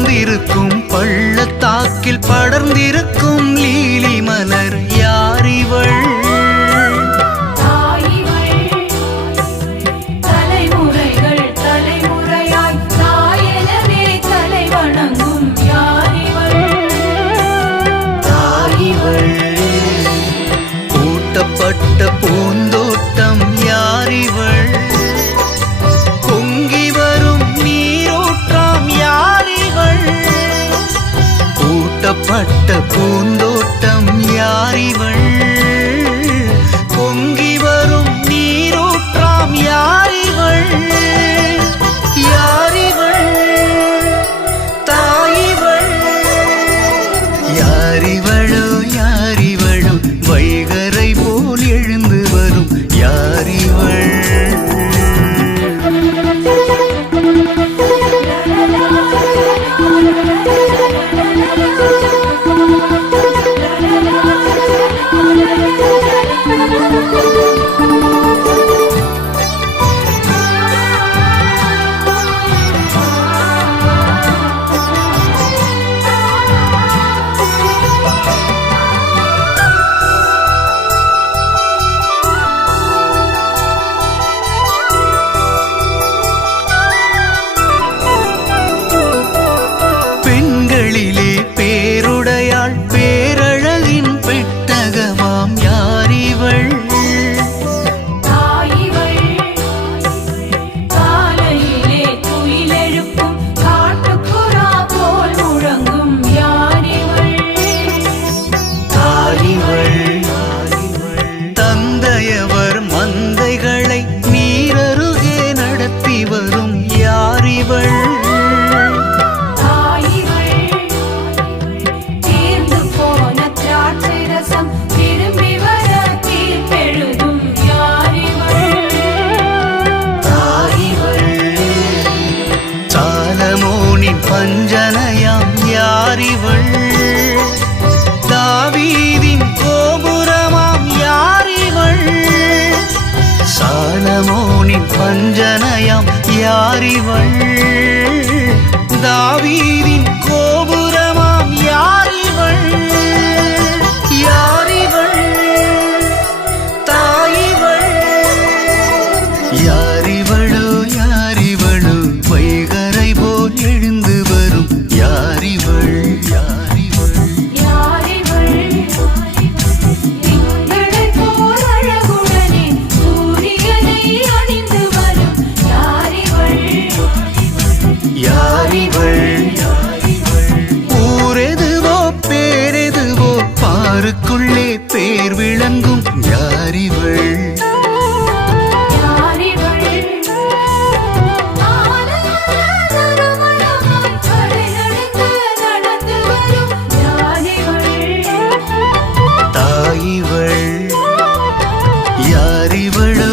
அடர்ந்திருக்கும் பள்ளத்தாக்கில் படர்ந்திருக்கும் லீலி மலர் யாரிவள்? பூட்டப்பட்ட பூந்தோட்டம் யாரிவள்? பொங்கி வரும் நீரூற்றாம் யாரிவள்? பூட்டப்பட்ட பூந்தோட்டம் யாரிவள்? பொங்கி வரும் நீரூற்றாம் யாரிவள்? யாரிவள்? தாயிவள்? யாரிவளோ யாரிவளோ வைகரை போல் எழுந்து வரும் யாரிவள்? பெண்களிலே பேருடையாள் பேரழகின் பெட்டகமாம் யாரிவள்? காலையிலே துயிலெழுப்பும் காட்டுப்புறா போல் முழங்கும் யாரிவள்? தாயிவள். தந்தையவர் மந்தைகளை நீரருகே நடத்தி வரும் யாரிவள்? பஞ்சனையாம் யாரிவள்? தாவீதின் கோபுரமாம் யாரிவள்? சாலமோனின் பஞ்சனையாம் யாரிவள்? தாவீதின் கோபுரமாம் யாரிவள்? யாரிவள்? தாயிவள்? யாரிவளோ யாரிவளோ வைகரை போல் எழுந்து வரும் யாரிவள்? யாரிவள்? யாரிவள்? திங்களைப் போல் அழகுடனே சூரியனை அணிந்து வரும் யாரிவள்? யாரிவள்? ஊரெதுவோ பேரெதுவோ பாருக்குள்ளே பேர் விளங்கும் யாரிவள்? யாரிவளோ